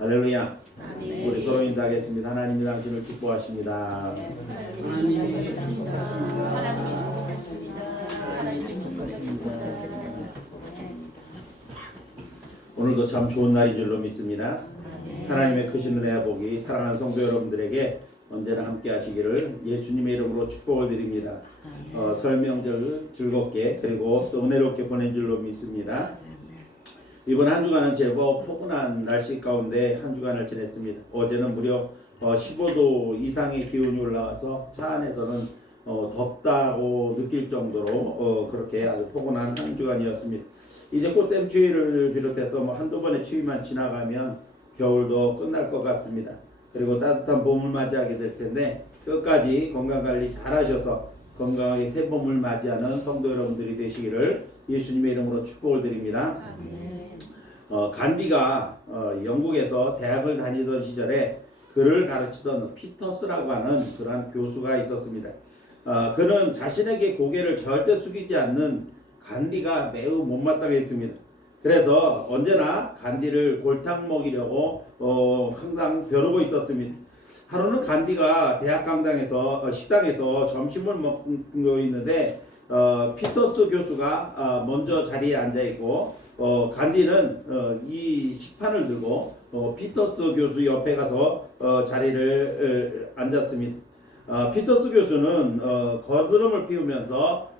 할렐루야. 아멘. 우리 서로 인사하겠습니다. 하나님이 당신을 축복하십니다. 하나님이 축복하십니다. 하나님이 축복하십니다. 하나님이 축복하십니다. 오늘도 참 좋은 날인 줄로 믿습니다. 하나님의 크신 은혜와 복이 사랑하는 성도 여러분들에게 언제나 함께 하시기를 예수님의 이름으로 축복을 드립니다. 설 명절 즐겁게 그리고 또 은혜롭게 보낸 줄로 믿습니다. 이번 한 주간은 제법 포근한 날씨 가운데 한 주간을 지냈습니다. 어제는 무려 15도 이상의 기온이 올라와서 차 안에서는 덥다고 느낄 정도로 그렇게 아주 포근한 한 주간이었습니다. 이제 꽃샘 추위를 비롯해서 한두 번의 추위만 지나가면 겨울도 끝날 것 같습니다. 그리고 따뜻한 봄을 맞이하게 될 텐데 끝까지 건강관리 잘 하셔서 건강하게 새 봄을 맞이하는 성도 여러분들이 되시기를 예수님의 이름으로 축복을 드립니다. 간디가 영국에서 대학을 다니던 시절에 글을 가르치던 피터스라고 하는 그러한 교수가 있었습니다. 그는 자신에게 고개를 절대 숙이지 않는 간디가 매우 못마땅했습니다. 그래서 언제나 간디를 골탕 먹이려고 항상 벼르고 있었습니다. 하루는 간디가 대학 강당에서 식당에서 점심을 먹고 있는데 피터스 교수가 먼저 자리에 앉아 있고 간디는 이 식판을 들고 피터스 교수 옆에 가서 자리를 앉았습니다. 피터스 교수는 거드름을 피우면서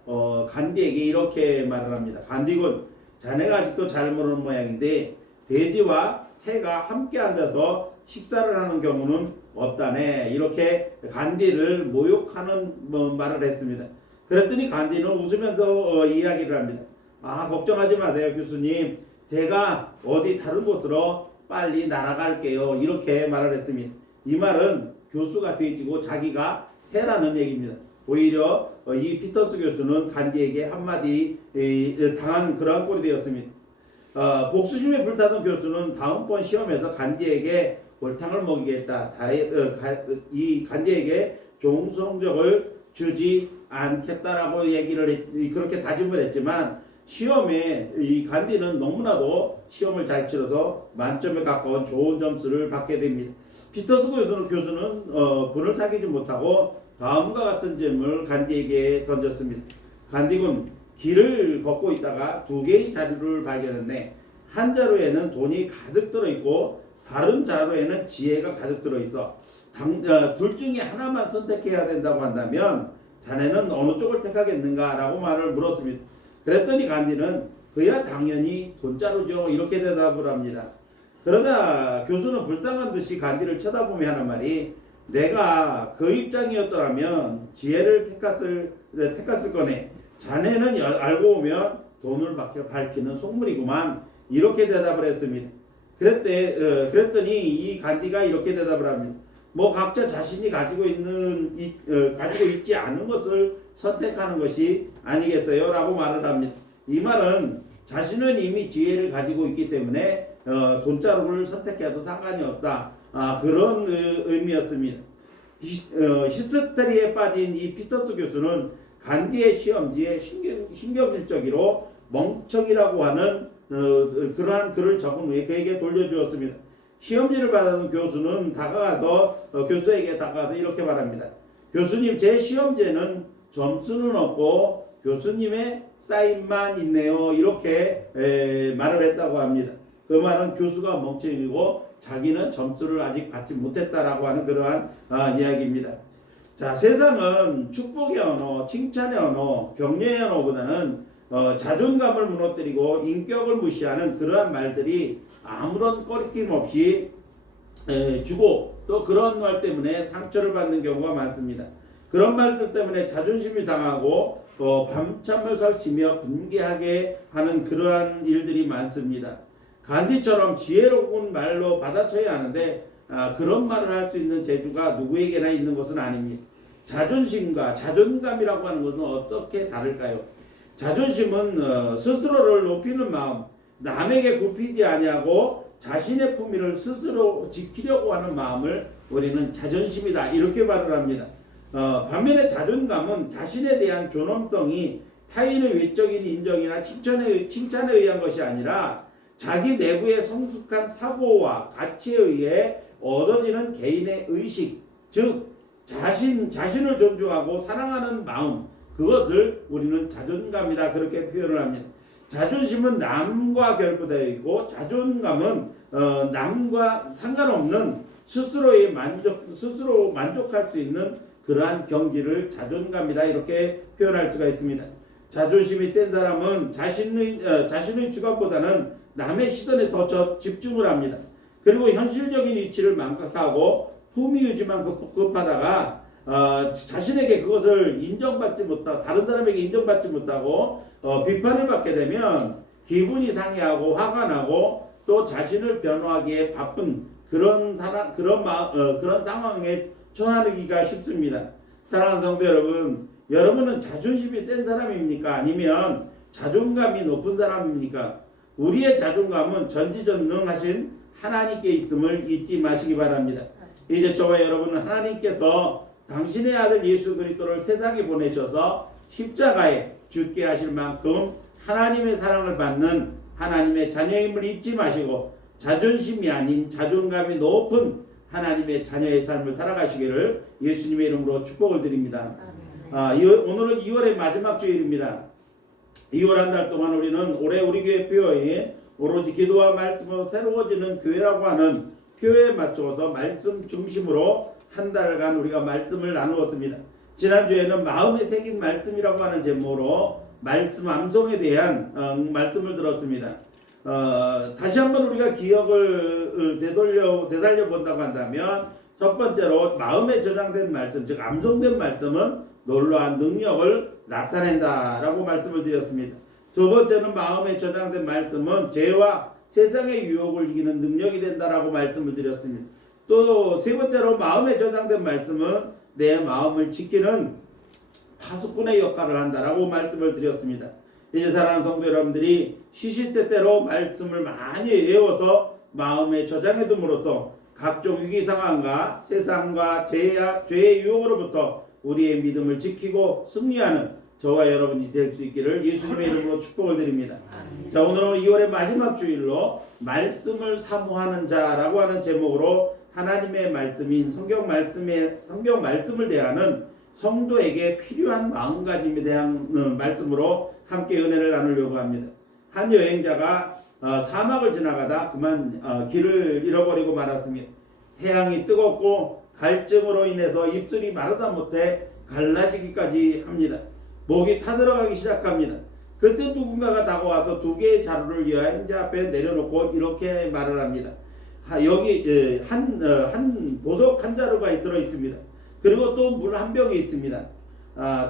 간디에게 이렇게 말을 합니다. 간디군, 자네가 아직도 잘 모르는 모양인데 돼지와 새가 함께 앉아서 식사를 하는 경우는 없다네. 이렇게 간디를 모욕하는 말을 했습니다. 그랬더니 간디는 웃으면서 이야기를 합니다. 걱정하지 마세요, 교수님. 제가 어디 다른 곳으로 빨리 날아갈게요. 이렇게 말을 했습니다. 이 말은 교수가 돼지고 자기가 새라는 얘기입니다. 오히려 이 피터스 교수는 간디에게 한마디 당한 그러한 꼴이 되었습니다. 복수심에 불타던 교수는 다음번 시험에서 간디에게 골탕을 먹이겠다. 이 간디에게 좋은 성적을 주지 않겠다라고 그렇게 다짐을 했지만 시험에 이 간디는 너무나도 시험을 잘 치러서 만점에 가까운 좋은 점수를 받게 됩니다. 피터스 교수는 분을 사귀지 못하고 다음과 같은 질문을 간디에게 던졌습니다. 간디군, 길을 걷고 있다가 두 개의 자루를 발견했네. 한 자루에는 돈이 가득 들어있고 다른 자루에는 지혜가 가득 들어있어. 둘 중에 하나만 선택해야 된다고 한다면 자네는 어느 쪽을 택하겠는가? 라고 말을 물었습니다. 그랬더니 간디는 그야 당연히 돈자루죠. 이렇게 대답을 합니다. 그러자 교수는 불쌍한 듯이 간디를 쳐다보며 하는 말이 내가 그 입장이었더라면 지혜를 택했을 거네. 자네는 알고 보면 돈을 밝히는 속물이구만. 이렇게 대답을 했습니다. 그랬더니 이 간디가 이렇게 대답을 합니다. 각자 자신이 가지고 있지 않은 것을 선택하는 것이 아니겠어요? 라고 말을 합니다. 이 말은 자신은 이미 지혜를 가지고 있기 때문에 돈자루를 선택해도 상관이 없다. 그런 의미였습니다. 히스테리에 빠진 이 피터스 교수는 간디의 시험지에 신경질적으로 멍청이라고 하는 그러한 글을 적은 후에 그에게 돌려주었습니다. 시험지를 받은 교수는 교수에게 다가가서 이렇게 말합니다. 교수님, 제 시험지에는 점수는 없고 교수님의 사인만 있네요. 이렇게 말을 했다고 합니다. 그 말은 교수가 멍청이고 자기는 점수를 아직 받지 못했다라고 하는 그러한 이야기입니다. 자, 세상은 축복의 언어, 칭찬의 언어, 격려의 언어보다는 자존감을 무너뜨리고 인격을 무시하는 그러한 말들이 아무런 꺼리낌 없이 주고 또 그런 말 때문에 상처를 받는 경우가 많습니다. 그런 말들 때문에 자존심이 상하고 밤참을 설치며 분개하게 하는 그러한 일들이 많습니다. 간디처럼 지혜로운 말로 받아쳐야 하는데 그런 말을 할 수 있는 재주가 누구에게나 있는 것은 아닙니다. 자존심과 자존감이라고 하는 것은 어떻게 다를까요? 자존심은 스스로를 높이는 마음, 남에게 굽히지 아니하고 자신의 품위를 스스로 지키려고 하는 마음을 우리는 자존심이다. 이렇게 말을 합니다. 반면에 자존감은 자신에 대한 존엄성이 타인의 외적인 인정이나 칭찬에 의한 것이 아니라 자기 내부의 성숙한 사고와 가치에 의해 얻어지는 개인의 의식, 즉 자신을 존중하고 사랑하는 마음, 그것을 우리는 자존감이다 그렇게 표현을 합니다. 자존심은 남과 결부되어 있고 자존감은 남과 상관없는 스스로 만족할 수 있는 그러한 경지를 자존감이다 이렇게 표현할 수가 있습니다. 자존심이 센 사람은 자신의 주관보다는 남의 시선에 더 집중을 합니다. 그리고 현실적인 위치를 망각하고 품위유지만 급하다가 자신에게 그것을 인정받지 못하고 다른 사람에게 인정받지 못하고 비판을 받게 되면 기분이 상해하고 화가 나고 또 자신을 변호하기에 바쁜 그런 상황에 처하기가 쉽습니다. 사랑하는 성도 여러분, 여러분은 자존심이 센 사람입니까? 아니면 자존감이 높은 사람입니까? 우리의 자존감은 전지전능하신 하나님께 있음을 잊지 마시기 바랍니다. 이제 저와 여러분은 하나님께서 당신의 아들 예수 그리스도를 세상에 보내셔서 십자가에 죽게 하실 만큼 하나님의 사랑을 받는 하나님의 자녀임을 잊지 마시고 자존심이 아닌 자존감이 높은 하나님의 자녀의 삶을 살아가시기를 예수님의 이름으로 축복을 드립니다. 오늘은 2월의 마지막 주일입니다. 2월 한 달 동안 우리는 올해 우리 교회 표어에 오로지 기도와 말씀으로 새로워지는 교회라고 하는 표에 맞추어서 말씀 중심으로 한 달간 우리가 말씀을 나누었습니다. 지난주에는 마음에 새긴 말씀이라고 하는 제목으로 말씀 암송에 대한 말씀을 들었습니다. 다시 한번 우리가 기억을 되살려 본다고 한다면 첫 번째로 마음에 저장된 말씀, 즉 암송된 말씀은 놀라운 능력을 나타낸다라고 말씀을 드렸습니다. 두 번째는 마음에 저장된 말씀은 죄와 세상의 유혹을 이기는 능력이 된다라고 말씀을 드렸습니다. 또 세 번째로 마음에 저장된 말씀은 내 마음을 지키는 파수꾼의 역할을 한다라고 말씀을 드렸습니다. 이제 사랑하는 성도 여러분들이 시시때때로 말씀을 많이 외워서 마음에 저장해 둠으로써 각종 위기 상황과 세상과 죄의 유혹으로부터 우리의 믿음을 지키고 승리하는 저와 여러분이 될 수 있기를 예수님의 이름으로 축복을 드립니다. 자, 오늘은 2월의 마지막 주일로 말씀을 사모하는 자라고 하는 제목으로 하나님의 말씀인 성경 말씀을 대하는 성도에게 필요한 마음가짐에 대한 말씀으로 함께 은혜를 나누려고 합니다. 한 여행자가 사막을 지나가다 그만 길을 잃어버리고 말았습니다. 태양이 뜨겁고 갈증으로 인해서 입술이 마르다 못해 갈라지기까지 합니다. 목이 타들어가기 시작합니다. 그때 누군가가 다가와서 두 개의 자루를 여행자 앞에 내려놓고 이렇게 말을 합니다. 여기 보석 한 자루가 들어 있습니다. 그리고 또 물 한 병이 있습니다.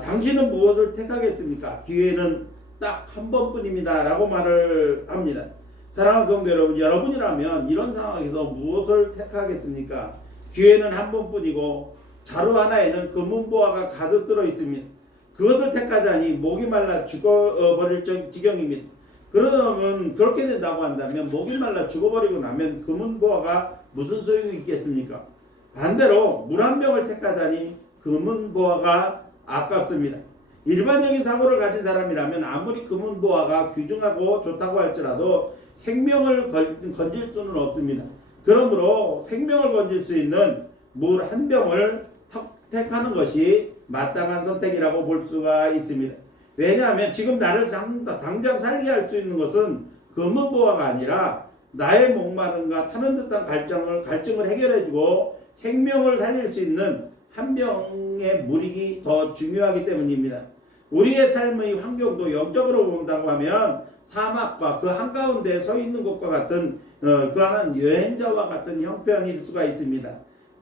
당신은 무엇을 택하겠습니까? 기회는 딱 한 번뿐입니다. 라고 말을 합니다. 사랑하는 성도 여러분, 여러분이라면 이런 상황에서 무엇을 택하겠습니까? 기회는 한 번뿐이고 자루 하나에는 금은보화가 가득 들어 있습니다. 그것을 택하자니 목이 말라 죽어버릴 지경입니다. 그러면 그렇게 된다고 한다면 목이 말라 죽어버리고 나면 금은보화가 무슨 소용이 있겠습니까? 반대로 물 한 병을 택하자니 금은보화가 아깝습니다. 일반적인 사고를 가진 사람이라면 아무리 금은보화가 귀중하고 좋다고 할지라도 생명을 건질 수는 없습니다. 그러므로 생명을 건질 수 있는 물 한 병을 택하는 것이 마땅한 선택이라고 볼 수가 있습니다. 왜냐하면 지금 나를 당장 살게 할 수 있는 것은 금은보화가 아니라 나의 목마름과 타는 듯한 갈증을 해결해주고 생명을 살릴 수 있는 한 병의 물이 더 중요하기 때문입니다. 우리의 삶의 환경도 영적으로 본다고 하면 사막과 그 한가운데 서 있는 것과 같은 그하는 여행자와 같은 형편일 수가 있습니다.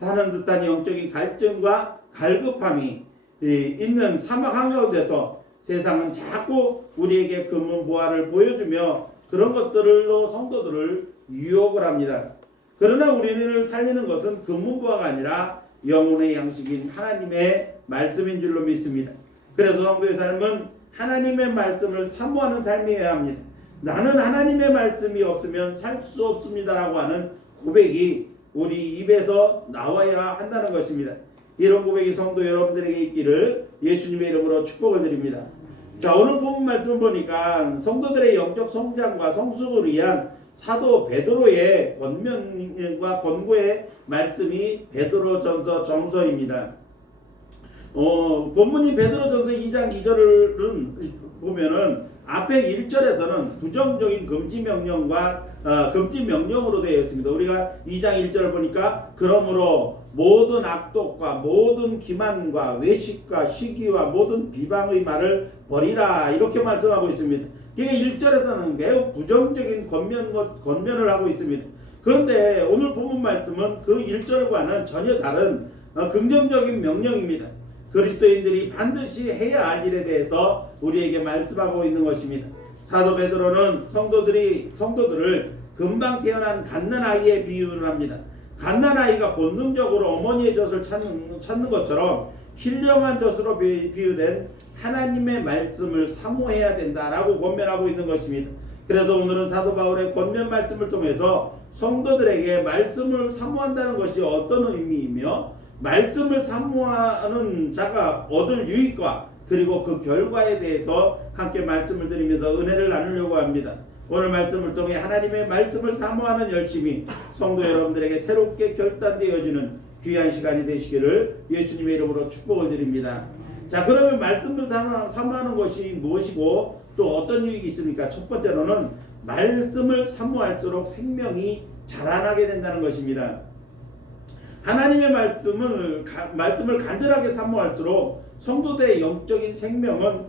타는 듯한 영적인 갈증과 갈급함이 있는 사막 한가운데서 세상은 자꾸 우리에게 금은보화를 보여주며 그런 것들로 성도들을 유혹을 합니다. 그러나 우리를 살리는 것은 금은보화가 아니라 영혼의 양식인 하나님의 말씀인 줄로 믿습니다. 그래서 성도의 삶은 하나님의 말씀을 사모하는 삶이어야 합니다. 나는 하나님의 말씀이 없으면 살 수 없습니다라고 하는 고백이 우리 입에서 나와야 한다는 것입니다. 이런 고백이 성도 여러분들에게 있기를 예수님의 이름으로 축복을 드립니다. 자, 오늘 본문 말씀을 보니까 성도들의 영적 성장과 성숙을 위한 사도 베드로의 권면과 권고의 말씀이 베드로전서 정서입니다. 본문인 베드로전서 2장 2절을 보면은 앞에 1절에서는 부정적인 금지 명령으로 되어 있습니다. 우리가 2장 1절을 보니까 그러므로 모든 악독과 모든 기만과 외식과 시기와 모든 비방의 말을 버리라 이렇게 말씀하고 있습니다. 그러니까 1절에서는 매우 부정적인 권면을 하고 있습니다. 그런데 오늘 본문 말씀은 그 1절과는 전혀 다른 긍정적인 명령입니다. 그리스도인들이 반드시 해야 할 일에 대해서 우리에게 말씀하고 있는 것입니다. 사도 베드로는 성도들을 금방 태어난 갓난아이에 비유를 합니다. 갓난아이가 본능적으로 어머니의 젖을 찾는 것처럼 신령한 젖으로 비유된 하나님의 말씀을 사모해야 된다라고 권면하고 있는 것입니다. 그래서 오늘은 사도 바울의 권면 말씀을 통해서 성도들에게 말씀을 사모한다는 것이 어떤 의미이며 말씀을 사모하는 자가 얻을 유익과 그리고 그 결과에 대해서 함께 말씀을 드리면서 은혜를 나누려고 합니다. 오늘 말씀을 통해 하나님의 말씀을 사모하는 열심이 성도 여러분들에게 새롭게 결단되어지는 귀한 시간이 되시기를 예수님의 이름으로 축복을 드립니다. 자, 그러면 말씀을 사모하는 것이 무엇이고 또 어떤 유익이 있습니까? 첫 번째로는 말씀을 사모할수록 생명이 자라나게 된다는 것입니다. 하나님의 말씀을 간절하게 사모할수록 성도들의 영적인 생명은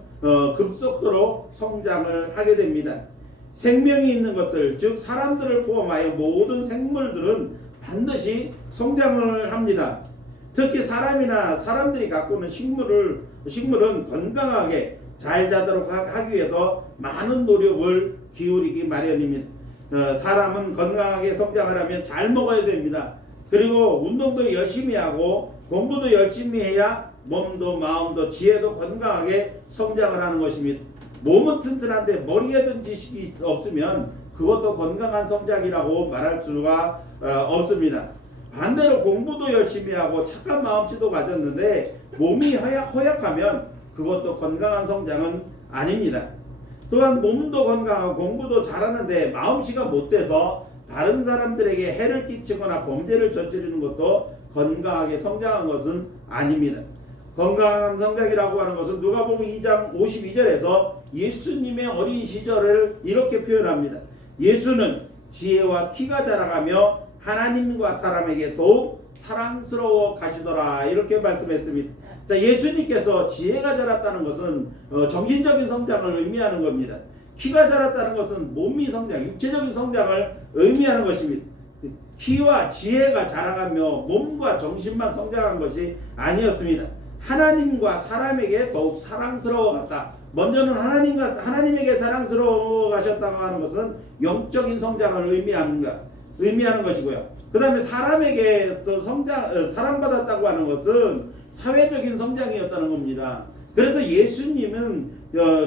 급속도로 성장을 하게 됩니다. 생명이 있는 것들, 즉 사람들을 포함하여 모든 생물들은 반드시 성장을 합니다. 특히 사람들이 갖고 있는 식물은 건강하게 잘 자도록 하기 위해서 많은 노력을 기울이기 마련입니다. 사람은 건강하게 성장하려면 잘 먹어야 됩니다. 그리고 운동도 열심히 하고 공부도 열심히 해야 몸도 마음도 지혜도 건강하게 성장을 하는 것입니다. 몸은 튼튼한데 머리에든 지식이 없으면 그것도 건강한 성장이라고 말할 수가 없습니다. 반대로 공부도 열심히 하고 착한 마음씨도 가졌는데 몸이 허약하면 그것도 건강한 성장은 아닙니다. 또한 몸도 건강하고 공부도 잘하는데 마음씨가 못돼서 다른 사람들에게 해를 끼치거나 범죄를 저지르는 것도 건강하게 성장한 것은 아닙니다. 건강한 성장이라고 하는 것은 누가복음 2장 52절에서 예수님의 어린 시절을 이렇게 표현합니다. 예수는 지혜와 키가 자라가며 하나님과 사람에게 더욱 사랑스러워 가시더라 이렇게 말씀했습니다. 자, 예수님께서 지혜가 자랐다는 것은 정신적인 성장을 의미하는 겁니다. 키가 자랐다는 것은 몸이 성장, 육체적인 성장을 의미하는 것입니다. 키와 지혜가 자라가며 몸과 정신만 성장한 것이 아니었습니다. 하나님과 사람에게 더욱 사랑스러워갔다. 먼저는 하나님에게 사랑스러워 가셨다고 하는 것은 영적인 성장을 의미하는 것이고요. 그 다음에 사람에게 사랑받았다고 하는 것은 사회적인 성장이었다는 겁니다. 그래서 예수님은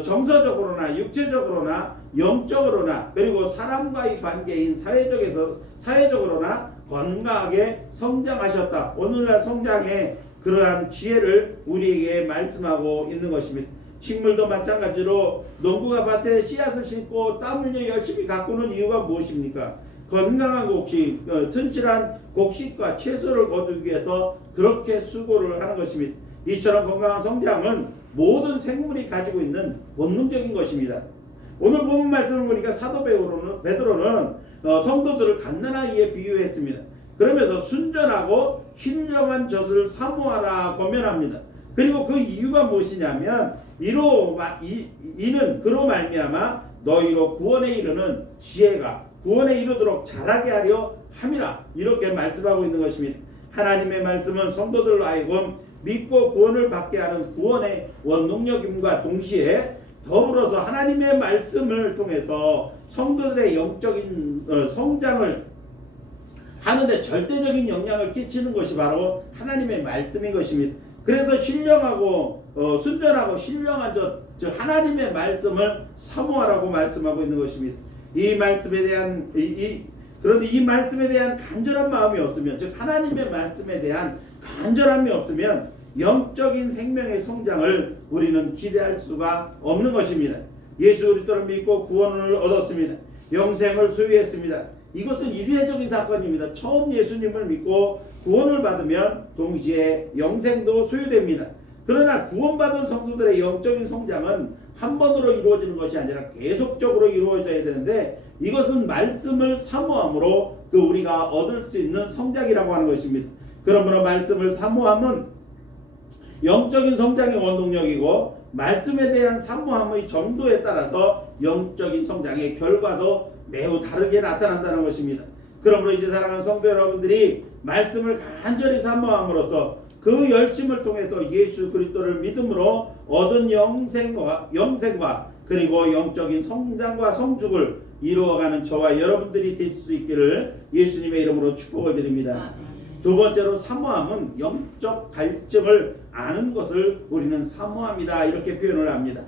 정서적으로나 육체적으로나 영적으로나 그리고 사람과의 관계인 사회적으로나 건강하게 성장하셨다. 오늘날 성장의 그러한 지혜를 우리에게 말씀하고 있는 것입니다. 식물도 마찬가지로 농부가 밭에 씨앗을 심고 땀 흘려 열심히 가꾸는 이유가 무엇입니까? 건강한 곡식, 튼실한 곡식과 채소를 거두기 위해서 그렇게 수고를 하는 것입니다. 이처럼 건강한 성장은 모든 생물이 가지고 있는 본능적인 것입니다. 오늘 본문 말씀을 보니까 사도 베드로는 성도들을 갓난아이에 비유했습니다. 그러면서 순전하고 신령한 젖을 사모하라 권면합니다. 그리고 그 이유가 무엇이냐면 이는 그로 말미암아 너희로 구원에 이르는 지혜가 구원에 이르도록 자라게 하려 함이라 이렇게 말씀하고 있는 것입니다. 하나님의 말씀은 성도들로 하여금 믿고 구원을 받게 하는 구원의 원동력임과 동시에 더불어서 하나님의 말씀을 통해서 성도들의 영적인 성장을 하는데 절대적인 영향을 끼치는 것이 바로 하나님의 말씀인 것입니다. 그래서 신령하고 순전하고 신령한 즉 하나님의 말씀을 사모하라고 말씀하고 있는 것입니다. 이 말씀에 대한 그런데 이 말씀에 대한 간절한 마음이 없으면 즉 하나님의 말씀에 대한 간절함이 없으면 영적인 생명의 성장을 우리는 기대할 수가 없는 것입니다. 예수 그리스도를 믿고 구원을 얻었습니다. 영생을 소유했습니다. 이것은 이례적인 사건입니다. 처음 예수님을 믿고 구원을 받으면 동시에 영생도 소유됩니다. 그러나 구원받은 성도들의 영적인 성장은 한 번으로 이루어지는 것이 아니라 계속적으로 이루어져야 되는데, 이것은 말씀을 사모함으로 우리가 얻을 수 있는 성장이라고 하는 것입니다. 그러므로 말씀을 사모함은 영적인 성장의 원동력이고, 말씀에 대한 사모함의 정도에 따라서 영적인 성장의 결과도 매우 다르게 나타난다는 것입니다. 그러므로 이제 사랑하는 성도 여러분들이 말씀을 간절히 사모함으로써 그 열심을 통해서 예수 그리스도를 믿음으로 얻은 영생과 그리고 영적인 성장과 성숙을 이루어가는 저와 여러분들이 될 수 있기를 예수님의 이름으로 축복을 드립니다. 두 번째로 사모함은 영적 갈증을 아는 것을 우리는 사모함이다, 이렇게 표현을 합니다.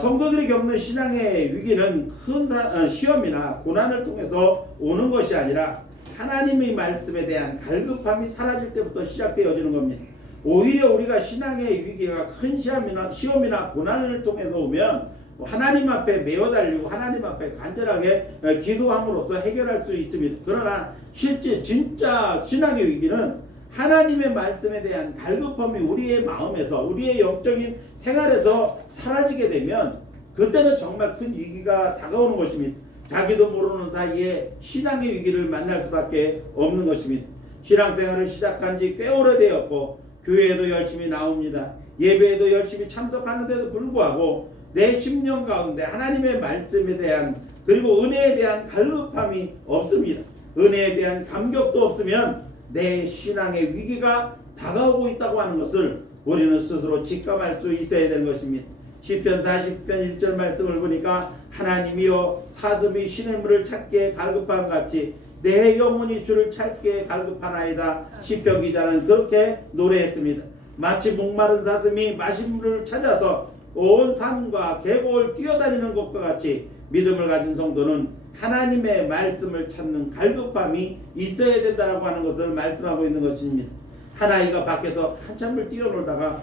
성도들이 겪는 신앙의 위기는 큰 시험이나 고난을 통해서 오는 것이 아니라 하나님의 말씀에 대한 갈급함이 사라질 때부터 시작되어지는 겁니다. 오히려 우리가 신앙의 위기가 큰 시험이나 고난을 통해서 오면 하나님 앞에 메어 달리고 하나님 앞에 간절하게 기도함으로써 해결할 수 있습니다. 그러나 실제 진짜 신앙의 위기는 하나님의 말씀에 대한 갈급함이 우리의 마음에서, 우리의 영적인 생활에서 사라지게 되면 그때는 정말 큰 위기가 다가오는 것입니다. 자기도 모르는 사이에 신앙의 위기를 만날 수밖에 없는 것입니다. 신앙생활을 시작한 지 꽤 오래되었고 교회에도 열심히 나옵니다. 예배에도 열심히 참석하는데도 불구하고 내 심령 가운데 하나님의 말씀에 대한, 그리고 은혜에 대한 갈급함이 없습니다. 은혜에 대한 감격도 없으면 내 신앙의 위기가 다가오고 있다고 하는 것을 우리는 스스로 직감할 수 있어야 되는 것입니다. 시편 40편 1절 말씀을 보니까 하나님이여 사슴이 시냇물을 찾기에 갈급함 같이 내 영혼이 주를 찾기에 갈급하나이다. 시편 기자는 그렇게 노래했습니다. 마치 목마른 사슴이 마실 물을 찾아서 온 산과 계곡을 뛰어다니는 것과 같이 믿음을 가진 성도는 하나님의 말씀을 찾는 갈급함이 있어야 된다라고 하는 것을 말씀하고 있는 것입니다. 한 아이가 밖에서 한참을 뛰어놀다가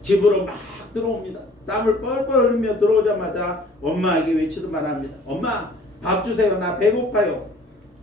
집으로 막 들어옵니다. 땀을 뻘뻘 흘리며 들어오자마자 엄마에게 외치듯 말합니다. 엄마, 밥 주세요. 나 배고파요.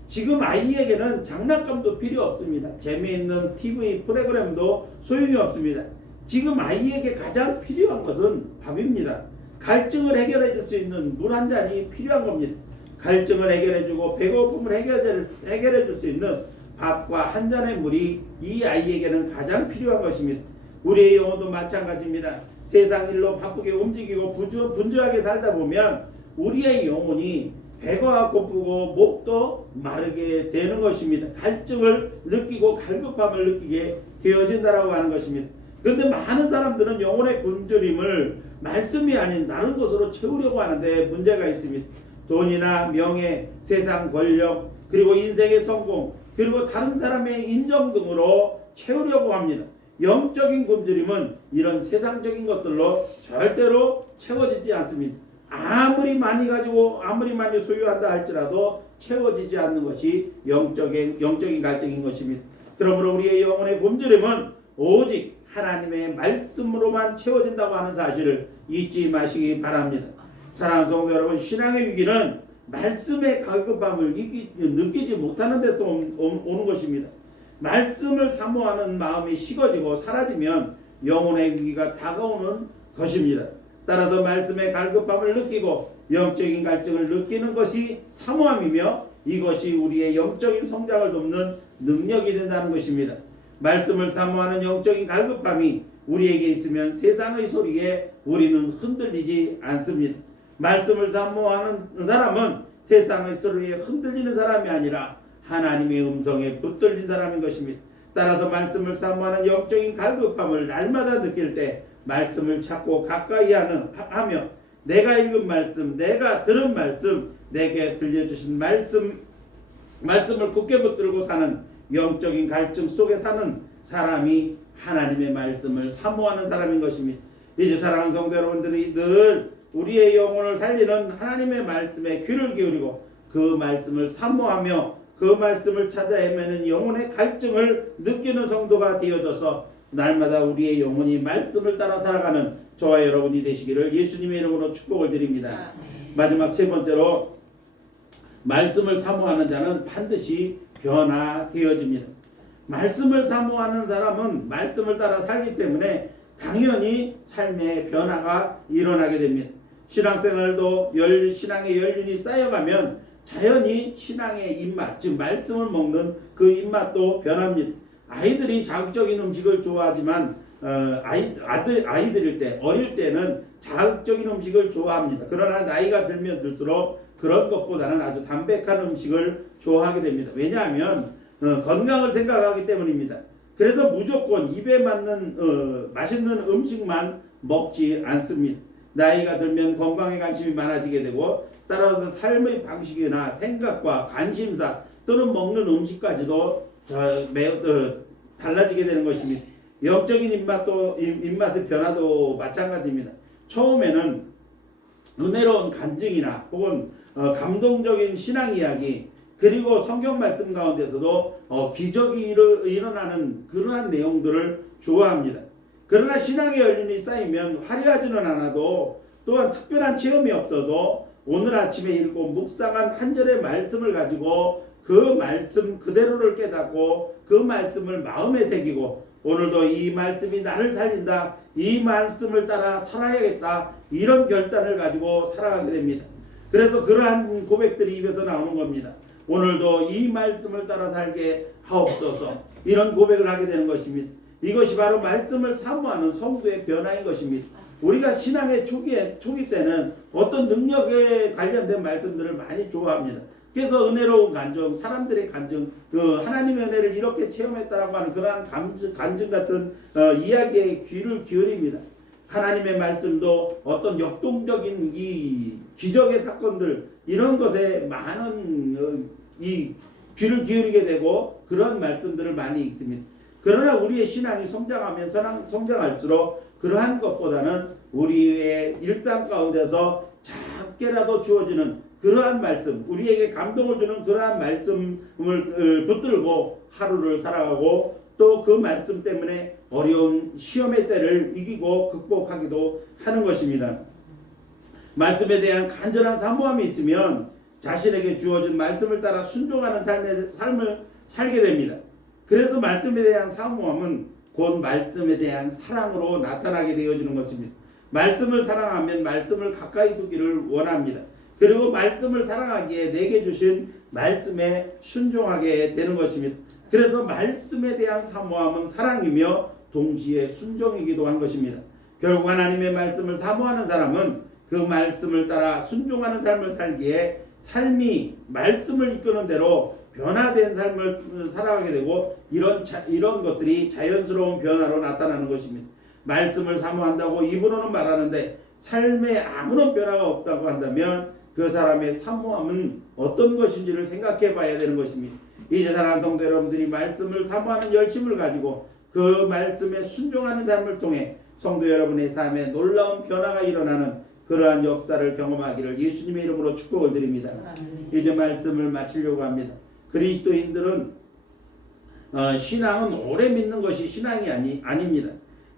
지금 아이에게는 장난감도 필요 없습니다. 재미있는 TV 프로그램도 소용이 없습니다. 지금 아이에게 가장 필요한 것은 밥입니다. 갈증을 해결해 줄 수 있는 물 한 잔이 필요한 겁니다. 갈증을 해결해 주고 배고픔을 해결해 줄 수 있는 밥과 한 잔의 물이 이 아이에게는 가장 필요한 것입니다. 우리의 영혼도 마찬가지입니다. 세상 일로 바쁘게 움직이고 분주하게 살다 보면 우리의 영혼이 배가 고프고 목도 마르게 되는 것입니다. 갈증을 느끼고 갈급함을 느끼게 되어진다라고 하는 것입니다. 그런데 많은 사람들은 영혼의 굶주림을 말씀이 아닌 다른 것으로 채우려고 하는데 문제가 있습니다. 돈이나 명예, 세상 권력, 그리고 인생의 성공, 그리고 다른 사람의 인정 등으로 채우려고 합니다. 영적인 굶주림은 이런 세상적인 것들로 절대로 채워지지 않습니다. 아무리 많이 가지고 아무리 많이 소유한다 할지라도 채워지지 않는 것이 영적인 갈증인 것입니다. 그러므로 우리의 영혼의 굶주림은 오직 하나님의 말씀으로만 채워진다고 하는 사실을 잊지 마시기 바랍니다. 사랑하는 성도 여러분, 신앙의 위기는 말씀의 갈급함을 느끼지 못하는 데서 오는 것입니다. 말씀을 사모하는 마음이 식어지고 사라지면 영혼의 위기가 다가오는 것입니다. 따라서 말씀의 갈급함을 느끼고 영적인 갈증을 느끼는 것이 사모함이며 이것이 우리의 영적인 성장을 돕는 능력이 된다는 것입니다. 말씀을 사모하는 영적인 갈급함이 우리에게 있으면 세상의 소리에 우리는 흔들리지 않습니다. 말씀을 사모하는 사람은 세상의 소리에 흔들리는 사람이 아니라 하나님의 음성에 붙들린 사람인 것입니다. 따라서 말씀을 사모하는 영적인 갈급함을 날마다 느낄 때 말씀을 찾고 가까이 하며 내가 읽은 말씀, 내가 들은 말씀, 내게 들려주신 말씀을 굳게 붙들고 사는 영적인 갈증 속에 사는 사람이 하나님의 말씀을 사모하는 사람인 것입니다. 이제 사랑하는 성도 여러분들이 늘 우리의 영혼을 살리는 하나님의 말씀에 귀를 기울이고 그 말씀을 사모하며 그 말씀을 찾아 헤매는 영혼의 갈증을 느끼는 성도가 되어져서 날마다 우리의 영혼이 말씀을 따라 살아가는 저와 여러분이 되시기를 예수님의 이름으로 축복을 드립니다. 마지막 세 번째로 말씀을 사모하는 자는 반드시 변화되어집니다. 말씀을 사모하는 사람은 말씀을 따라 살기 때문에 당연히 삶의 변화가 일어나게 됩니다. 신앙생활도 신앙의 연륜이 쌓여가면 자연히 신앙의 입맛, 즉 말씀을 먹는 그 입맛도 변합니다. 아이들이 자극적인 음식을 좋아하지만 아이들일 때, 어릴 때는 자극적인 음식을 좋아합니다. 그러나 나이가 들면 들수록 그런 것보다는 아주 담백한 음식을 좋아하게 됩니다. 왜냐하면 건강을 생각하기 때문입니다. 그래서 무조건 입에 맞는 맛있는 음식만 먹지 않습니다. 나이가 들면 건강에 관심이 많아지게 되고 따라서 삶의 방식이나 생각과 관심사 또는 먹는 음식까지도 달라지게 되는 것입니다. 영적인 입맛의 변화도 마찬가지입니다. 처음에는 은혜로운 간증이나 혹은 감동적인 신앙 이야기 그리고 성경 말씀 가운데서도 기적이 일어나는 그러한 내용들을 좋아합니다. 그러나 신앙의 연륜이 쌓이면 화려하지는 않아도 또한 특별한 체험이 없어도 오늘 아침에 읽고 묵상한 한 절의 말씀을 가지고 그 말씀 그대로를 깨닫고 그 말씀을 마음에 새기고 오늘도 이 말씀이 나를 살린다, 이 말씀을 따라 살아야겠다, 이런 결단을 가지고 살아가게 됩니다. 그래서 그러한 고백들이 입에서 나오는 겁니다. 오늘도 이 말씀을 따라 살게 하옵소서, 이런 고백을 하게 되는 것입니다. 이것이 바로 말씀을 사모하는 성도의 변화인 것입니다. 우리가 신앙의 초기 때는 어떤 능력에 관련된 말씀들을 많이 좋아합니다. 그래서 은혜로운 간증, 사람들의 간증, 하나님의 은혜를 이렇게 체험했다라고 하는 그러한 간증 같은 이야기에 귀를 기울입니다. 하나님의 말씀도 어떤 역동적인 이 기적의 사건들 이런 것에 많은 이 귀를 기울이게 되고 그런 말씀들을 많이 읽습니다. 그러나 우리의 신앙이 성장할수록 그러한 것보다는 우리의 일상 가운데서 작게라도 주어지는 그러한 말씀, 우리에게 감동을 주는 그러한 말씀을 붙들고 하루를 살아가고 또 그 말씀 때문에 어려운 시험의 때를 이기고 극복하기도 하는 것입니다. 말씀에 대한 간절한 사모함이 있으면 자신에게 주어진 말씀을 따라 순종하는 삶을 살게 됩니다. 그래서 말씀에 대한 사모함은 곧 말씀에 대한 사랑으로 나타나게 되어지는 것입니다. 말씀을 사랑하면 말씀을 가까이 두기를 원합니다. 그리고 말씀을 사랑하기에 내게 주신 말씀에 순종하게 되는 것입니다. 그래서 말씀에 대한 사모함은 사랑이며 동시에 순종이기도 한 것입니다. 결국 하나님의 말씀을 사모하는 사람은 그 말씀을 따라 순종하는 삶을 살기에 삶이 말씀을 이끄는 대로 변화된 삶을 살아가게 되고 이런 것들이 자연스러운 변화로 나타나는 것입니다. 말씀을 사모한다고 입으로는 말하는데 삶에 아무런 변화가 없다고 한다면 그 사람의 사모함은 어떤 것인지를 생각해 봐야 되는 것입니다. 이제 사랑하는 성도 여러분들이 말씀을 사모하는 열심을 가지고 그 말씀에 순종하는 삶을 통해 성도 여러분의 삶에 놀라운 변화가 일어나는 그러한 역사를 경험하기를 예수님의 이름으로 축복을 드립니다. 이제 말씀을 마치려고 합니다. 그리스도인들은 신앙은 오래 믿는 것이 신앙이 아닙니다.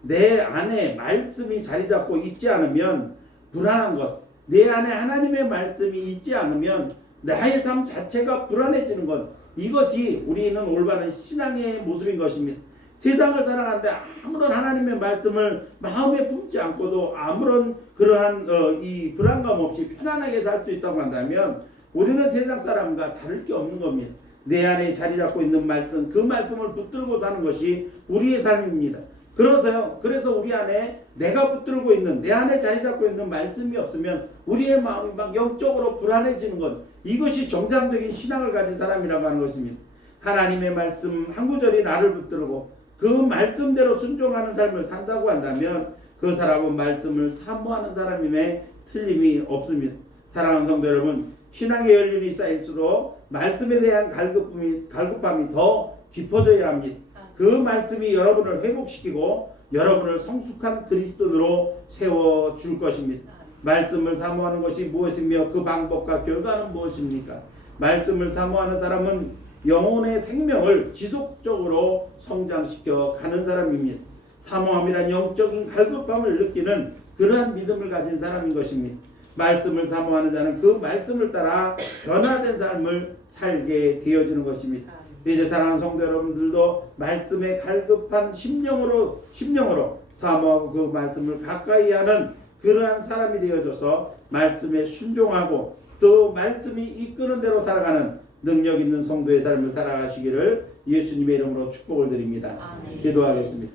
내 안에 말씀이 자리 잡고 있지 않으면 불안한 것, 내 안에 하나님의 말씀이 있지 않으면 나의 삶 자체가 불안해지는 것, 이것이 우리는 올바른 신앙의 모습인 것입니다. 세상을 살아가는데 아무런 하나님의 말씀을 마음에 품지 않고도 아무런 그러한 이 불안감 없이 편안하게 살 수 있다고 한다면 우리는 세상 사람과 다를 게 없는 겁니다. 내 안에 자리 잡고 있는 말씀, 그 말씀을 붙들고 사는 것이 우리의 삶입니다. 그래서 우리 안에 내가 붙들고 있는, 내 안에 자리 잡고 있는 말씀이 없으면 우리의 마음이 막 영적으로 불안해지는 것, 이것이 정상적인 신앙을 가진 사람이라고 하는 것입니다. 하나님의 말씀 한 구절이 나를 붙들고 그 말씀대로 순종하는 삶을 산다고 한다면 그 사람은 말씀을 사모하는 사람임에 틀림이 없습니다. 사랑하는 성도 여러분, 신앙의 연륜이 쌓일수록 말씀에 대한 갈급함이 더 깊어져야 합니다. 그 말씀이 여러분을 회복시키고 여러분을 성숙한 그리스도인으로 세워줄 것입니다. 말씀을 사모하는 것이 무엇이며 그 방법과 결과는 무엇입니까? 말씀을 사모하는 사람은 영혼의 생명을 지속적으로 성장시켜 가는 사람입니다. 사모함이란 영적인 갈급함을 느끼는 그러한 믿음을 가진 사람인 것입니다. 말씀을 사모하는 자는 그 말씀을 따라 변화된 삶을 살게 되어지는 것입니다. 이제 사랑하는 성도 여러분들도 말씀에 갈급한 심령으로 사모하고 그 말씀을 가까이 하는 그러한 사람이 되어져서 말씀에 순종하고 또 말씀이 이끄는 대로 살아가는 능력 있는 성도의 삶을 살아가시기를 예수님의 이름으로 축복을 드립니다. 아멘. 기도하겠습니다.